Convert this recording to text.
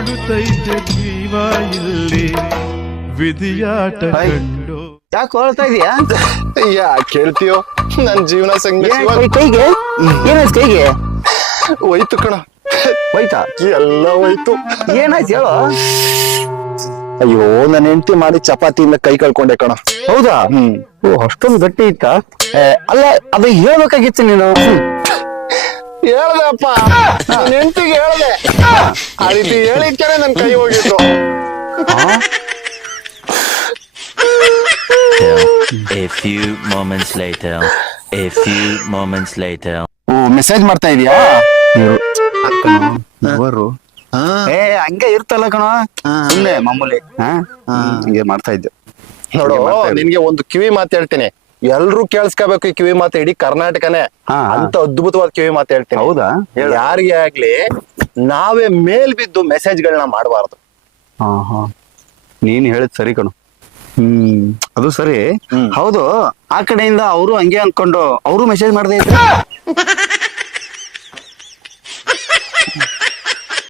ಅಳುತ್ತೈತೆ ಜೀವ ಇಲ್ಲಿ ವಿಧಿಯಾಟ ಕಂಡು. ಯಾಕೆ ಹೊಳ್ತಾ ಇದೀಯಾ? ಯಾಕೆ ಕೇಳ್ತೀಯೋ ನನ್ ಜೀವನ ಕೈಗೆ ಏನಾಯ್ತು? ಕೈಗೆ ಹೋಯ್ತು ಕಣ, ಹೋಯ್ತಾ? ಎಲ್ಲ ಹೋಯ್ತು. ಏನಾಯ್ತು ಹೇಳು. ಅಯ್ಯೋ ನನ್ ಹೆಂಡತಿ ಮಾಡಿ ಚಪಾತಿಯಿಂದ ಕೈ ಕಳ್ಕೊಂಡೆ ಕಣ. ಹೌದಾ? ಓ ಅಷ್ಟೊಂದು ಗಟ್ಟಿ ಇತ್ತ? ಅಲ್ಲ ಅದು ಹೇಳ್ಬೇಕಾಗಿತ್ತು ನೀನು. ಹೇಳ್ದೆ ಅಪ್ಪ, ನನ್ ಹೆಂಡತಿಗೆ ಹೇಳ್ದೆ. ಆ ರೀತಿ ಹೇಳಿದ್ಕೆ ನನ್ ಕೈ ಹೋಗಿತ್ತು. A few moments later. A few moments later. ಓ ಮೆಸೇಜ್ ಮಾಡ್ತಾ ಇದೀಯಾ? ಬರು ಹಂಗೆ ಇರ್ತಲ್ಲ ಕಣ, ಸುಮ್ನೆ ಮಾಮೂಲಿ. ಹಂಗೆ ಮಾಡ್ತಾ ಇದ್ದೆ. ನೋಡು, ನಿನ್ಗೆ ಒಂದು ಕಿವಿ ಮಾತು ಹೇಳ್ತೀನಿ, ಎಲ್ರು ಕೇಳಿಸ್ಕೋಬೇಕು ಈ ಕಿವಿ ಮಾತು. ಇಡೀ ಕರ್ನಾಟಕನೇ ಅಂತ ಅದ್ಭುತವಾದ ಕಿವಿ ಮಾತು ಹೇಳ್ತೀನಿ. ಹೌದಾ? ಯಾರಿಗೆ ಆಗ್ಲಿ ನಾವೇ ಮೇಲ್ ಬಿದ್ದು ಮೆಸೇಜ್ಗಳನ್ನ ಮಾಡಬಾರ್ದು. ನೀನ್ ಹೇಳಿದ್ ಸರಿ ಕಣು. ಅದು ಸರಿ. ಹೌದು, ಆ ಕಡೆಯಿಂದ ಅವರು ಹಂಗೆ ಅನ್ಕೊಂಡು ಅವರು ಮೆಸೇಜ್ ಮಾಡದೇ ಇದ್ರೆ